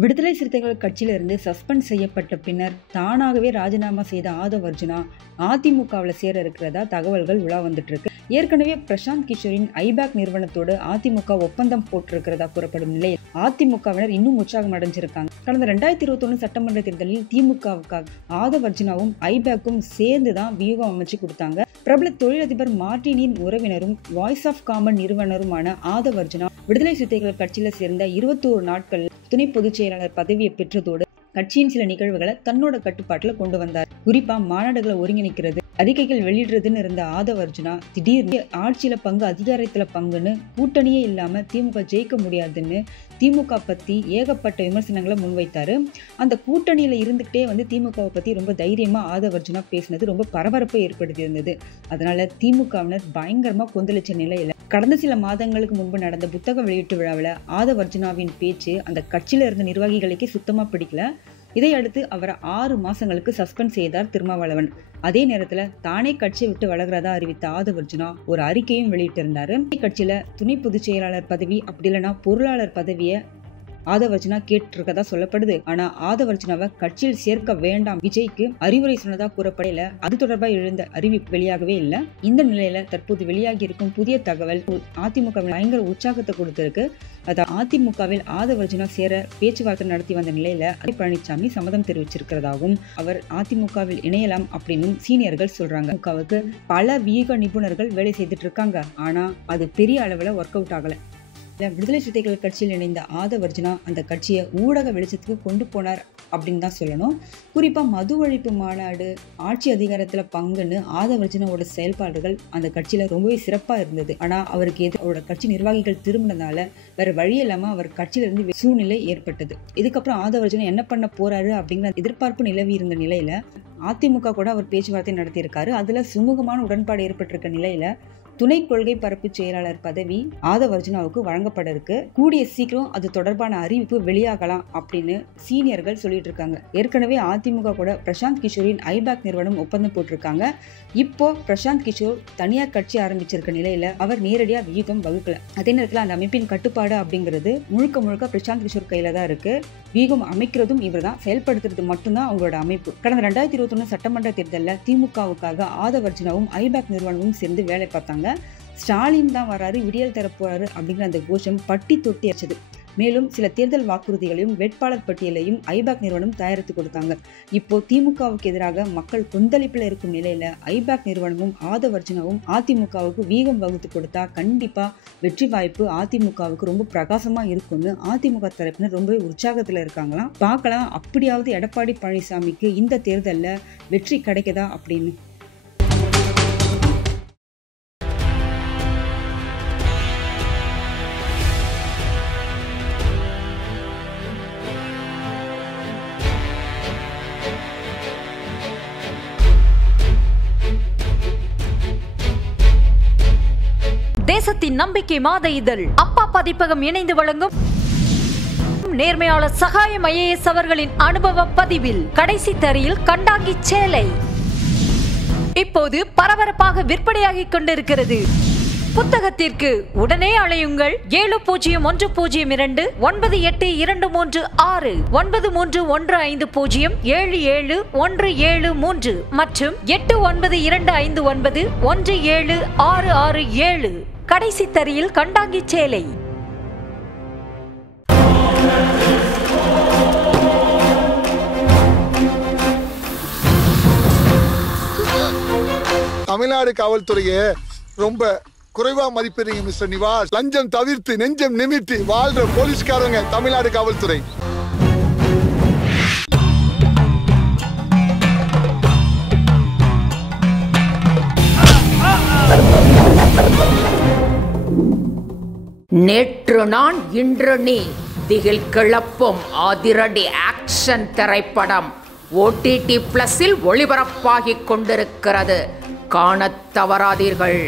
விடுதலை சிறுத்தைகள் கட்சியிலிருந்து சஸ்பெண்ட் செய்யப்பட்ட பின்னர் தானாகவே ராஜினாமா செய்த ஆதவ் அர்ஜுனா அதிமுகவில் சேர இருக்கிறதா தகவல்கள் உலா வந்துட்டு இருக்கு. ஏற்கனவே பிரசாந்த் கிஷோரின் ஐபேக் நிறுவனத்தோடு அதிமுக ஒப்பந்தம் போட்டிருக்கிறதா கூறப்படும் நிலையில் அதிமுகவினர் இன்னும் உற்சாகம் அடைஞ்சிருக்காங்க. கடந்த 2021 சட்டமன்ற தேர்தலில் திமுகவுக்காக ஆதவ் அர்ஜுனாவும் ஐபேக்கும் சேர்ந்துதான் வியூகம் அமைச்சு கொடுத்தாங்க. பிரபல தொழிலதிபர் மார்டினின் உறவினரும் வாய்ஸ் ஆஃப் காமன் நிறுவனருமான ஆதவ் அர்ஜுனா விடுதலை சிறுத்தைகள் கட்சியில சேர்ந்த 21 நாட்கள் துணை பொதுச் செயலாளர் பதவியை பெற்றதோடு கட்சியின் சில நிகழ்வுகளை தன்னோட கட்டுப்பாட்டுல கொண்டு வந்தார். குறிப்பா மாநாடுகளை ஒருங்கிணைக்கிறது, அறிக்கைகள் வெளியிடுறதுன்னு இருந்த ஆதவ் அர்ஜுனா திடீர்னு ஆட்சியில பங்கு, அதிகாரத்துல பங்குன்னு கூட்டணியே இல்லாம திமுக ஜெயிக்க முடியாதுன்னு திமுக பத்தி ஏகப்பட்ட விமர்சனங்களை முன்வைத்தாரு. அந்த கூட்டணியில இருந்துகிட்டே திமுகவை பத்தி ரொம்ப தைரியமா ஆதவ் அர்ஜுனா பேசினது ரொம்ப பரபரப்பை ஏற்படுத்தி இருந்தது. அதனால திமுகவினர் பயங்கரமா கொந்தளிச்ச நிலையில கடந்த சில மாதங்களுக்கு முன்பு நடந்த புத்தக வெளியீட்டு விழாவில் ஆதவ் அர்ஜுனாவின் பேச்சு அந்த கட்சியில இருந்த நிர்வாகிகளுக்கே சுத்தமா பிடிக்கல. இதையடுத்து அவரை 6 மாசங்களுக்கு சஸ்பெண்ட் செய்தார் திருமாவளவன். அதே நேரத்துல தானே கட்சியை விட்டு விலகிறதா அறிவித்த ஆதவ் அர்ஜுனா ஒரு அறிக்கையும் வெளியிட்டிருந்தாரு. கட்சியில துணை பொதுச் செயலாளர் பதவி அப்படி இல்லைன்னா பொருளாளர் பதவியை ஆதவ் அர்ஜுனா கேட்டிருக்கதா சொல்லப்படுது. ஆனா ஆதவ் அர்ஜுனாவை கட்சியில் சேர்க்க வேண்டாம் விஜய்க்கு அறிவுரை சொன்னதா கூறப்படல. அது தொடர்பாக எழுந்த அறிவிப்பு வெளியாகவே இல்லை. இந்த நிலையில தற்போது வெளியாகி இருக்கும் புதிய தகவல் அதிமுக பயங்கர உற்சாகத்தை கொடுத்திருக்கு. அதாவது அதிமுகவில் ஆதவ் அர்ஜுனா சேர பேச்சுவார்த்தை நடத்தி வந்த நிலையில பழனிசாமி சம்மதம் தெரிவிச்சிருக்கிறதாகவும் அவர் அதிமுகவில் இணையலாம் அப்படின்னு சீனியர்கள் சொல்றாங்க. அதிமுகவுக்கு பல வியூக நிபுணர்கள் வேலை செய்துட்டு இருக்காங்க. ஆனா அது பெரிய அளவுல ஒர்க் அவுட் ஆகல. விடுதலை சிறுத்தைகள் கட்சியில் இணைந்த ஆதவ் அர்ஜுனா அந்த கட்சியை ஊடக வெளிச்சத்துக்கு கொண்டு போனார் அப்படின்னு தான் சொல்லணும். குறிப்பா மது ஒழிப்பு மாநாடு, ஆட்சி அதிகாரத்துல பங்குன்னு ஆதவ் அர்ஜுனாவோட செயல்பாடுகள் அந்த கட்சியில ரொம்பவே சிறப்பா இருந்தது. ஆனா அவருக்கு அவரோட கட்சி நிர்வாகிகள் திரும்பினதால வேற வழி இல்லாம அவர் கட்சியில இருந்து சூழ்நிலை ஏற்பட்டது. இதுக்கப்புறம் ஆதவ் அர்ஜுனா என்ன பண்ண போறாரு அப்படிங்கிற எதிர்பார்ப்பு நிலவி இருந்த நிலையில அதிமுக கூட அவர் பேச்சுவார்த்தை நடத்தியிருக்காரு. அதுல சுமூகமான உடன்பாடு ஏற்பட்டிருக்க நிலையில துணை கொள்கை பரப்பு செயலாளர் பதவி ஆதவ் அர்ஜுனாவுக்கு வழங்கப்பட இருக்கு. கூடிய சீக்கிரம் அது தொடர்பான அறிவிப்பு வெளியாகலாம் அப்படின்னு சீனியர்கள் சொல்லிட்டு இருக்காங்க. ஏற்கனவே அதிமுக கூட பிரசாந்த் கிஷோரின் ஐபேக் நிறுவனம் ஒப்பந்தம் போட்டிருக்காங்க. இப்போ பிரசாந்த் கிஷோர் தனியார் கட்சி ஆரம்பிச்சிருக்க நிலையில அவர் நேரடியா வியூகம் வகுக்கல. அதே நேரத்தில் அந்த அமைப்பின் கட்டுப்பாடு அப்படிங்கிறது முழுக்க பிரசாந்த் கிஷோர் கையில தான் இருக்கு. வியூகம் அமைக்கிறதும் இவர் தான், செயல்படுத்துறது மட்டும்தான் அவங்களோட அமைப்பு. கடந்த 2021 சட்டமன்ற தேர்தலில் திமுகவுக்காக ஆதவ் அர்ஜுனாவும் ஐபேக் நிறுவனமும் சேர்ந்து வேலை பார்த்தாங்க. ஸ்டாலின் தான் வராரு, விடியல் தரப்போறாரு அப்படிங்கிற அந்த கோஷம் பட்டி தொட்டி அடிச்சது. மேலும் சில தேர்தல் வாக்குறுதிகளையும் வேட்பாளர் பட்டியலையும் ஐபேக் நிறுவனம் தயாரித்து கொடுத்தாங்க. இப்போ திமுகவுக்கு எதிராக மக்கள் கொந்தளிப்புல இருக்கும் நிலையில ஐபேக் நிறுவனமும் ஆதவ் அர்ஜுனாவும் அதிமுகவுக்கு வீகம் வகுத்து கொடுத்தா கண்டிப்பா வெற்றி வாய்ப்பு அதிமுகவுக்கு ரொம்ப பிரகாசமா இருக்கும்னு அதிமுக தரப்பினர் ரொம்ப உற்சாகத்துல இருக்காங்களாம். பார்க்கலாம் அப்படியாவது எடப்பாடி பழனிசாமிக்கு இந்த தேர்தல்ல வெற்றி கிடைக்குதா அப்படின்னு. தேசத்தின் நம்பிக்கை மாத இதழ் அப்பா பதிப்பகம் இணைந்து வழங்கும் நேர்மையாளர் சகாயம் IAS அவர்களின் அனுபவ பதிவில் கடைசி தரியில் கண்டாங்கி சேலை இப்போது பரபரப்பாக விற்பனையாகிக் கொண்டிருக்கிறது. புத்தகத்திற்கு உடனே அழையுங்கள் 701002 9823 9315077173 மற்றும் 8925917667. கடைசி தரியில் கண்டாங்கி சேலை. தமிழ்நாடு காவல்துறையை ரொம்ப குறைவா மதிப்பிடுறீங்க மிஸ்டர் நிவாஸ். லஞ்சம் தவிர்த்து நெஞ்சம் நிமித்தி வாழ்ற போலீஸ்காரங்க தமிழ்நாடு காவல்துறை. நேற்று நான் இன்று நீ திகில் கிளப்பும் அதிரடி ஆக்ஷன் திரைப்படம் OTT+ ஒளிபரப்பாகிக் கொண்டிருக்கிறது. காணத் தவறாதீர்கள்.